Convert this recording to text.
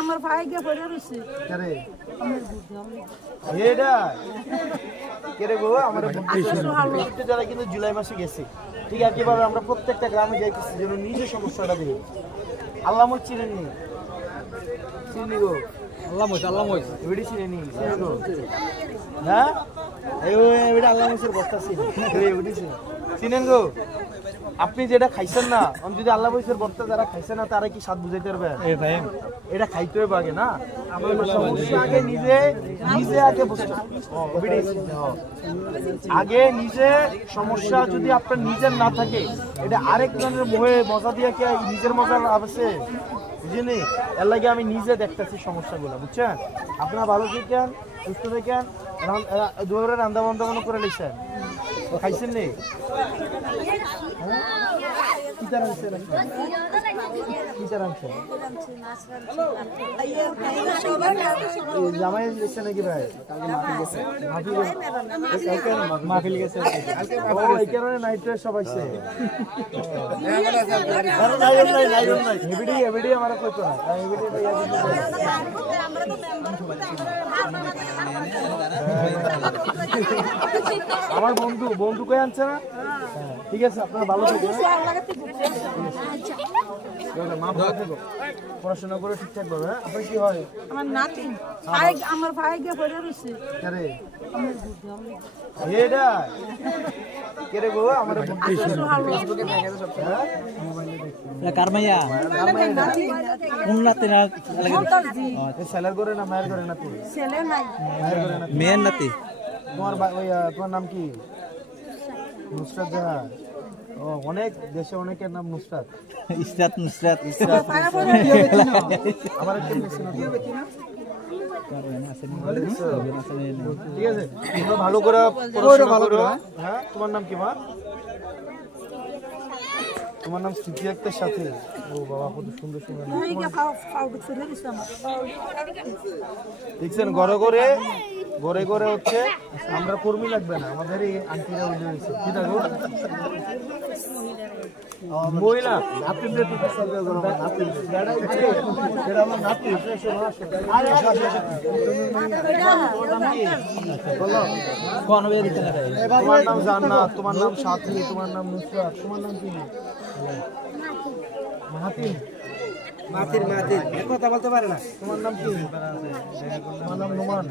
আমার ভাই গিয়ে পড়ে রয়েছে। কেরে? এটা কেরে গো? আমার একটু যারা কিন্তু জুলাই মাসে গেছে ঠিক আছে কীভাবে আমরা প্রত্যেকটা গ্রামে যাইতেছি যেন নিজে সমস্যাটা দেখি। আল্লাহ মত চিনেন নি? চিনি গো। আল্লাহ মজ আল্লাহ মজ এবিডি চিনে নি? গো। হ্যাঁ? এই আল্লাহ মসের বস্তা চিনে। এই এবিডি চিনে। চিনেন গো। আপনি যেটা খাইছেন না আমি যদি আল্লাহ মসের বস্তা যারা খাইছে না তারা কি স্বাদ বুঝাইতে পারবে? এটা খাইতে হবে আগে না? আগে নিজে নিজে আগে। আগে নিজে সমস্যা যদি আপনার নিজের না থাকে এটা আরেকজনের মোহে মজা দিয়ে কি নিজের মজা আছে? বুঝিনি? এর লাগে আমি নিজে দেখতেছি সমস্যাগুলো বুঝছেন? আপনারা ভালো থাকেন সুস্থ থাকেন দুয়ারে রান্দা বান্ধা মনে করে লিখছেন খাইছেন? নি জামাই এসেছে নাকি ভাই? মাহফিল গেছে। কারণে নাইট ড্রেস সব নাই। এবিডি, এবিডি আমারে। আমার বন্ধু বন্ধু কই আনছে না? হ্যাঁ, ঠিক আছে আপনারা ভালো থাকবেন। মা ভালো থেকো পড়াশোনা করে ঠিকঠাক করবে হ্যাঁ? আপনার কি হয়? আমার নাতি ভাই আমার ভাই গিয়ে পড়ে রয়েছে। কেরে এটা কেরে গো? আমার কার মাইয়া কোন নাতি না স্যালার করে না মায়ের করে না তুই ছেলে নাই। মায়ের করে না মেয়ের নাতি? তোমার নাম কি? নুসরাত জাহান ও অনেক দেশে অনেকের নাম নুসরাত। ইসরাত নুসরাত আমার একটু ঠিক আছে ভালো করে পড়াশোনা করো। হ্যাঁ তোমার নাম কি মা? তোমার নাম স্মৃতি আক্তার সাথে। ও বাবা কত সুন্দর সুন্দর। দেখছেন ঘরে ঘরে ঘরে ঘরে হচ্ছে আমরা কর্মী লাগবে না আমাদের এই আন্টিরা উঠে রয়েছে কি দেখো মহিলা আমার নাতি? বলো। দিতে না নাম জান্নাত তোমার নাম সাথী তোমার নাম নুসরাত তোমার নাম কি? মাহাতিন মাতির মাতির কথা বলতে পারে না। তোমার নাম কি? তোমার নাম নোমান।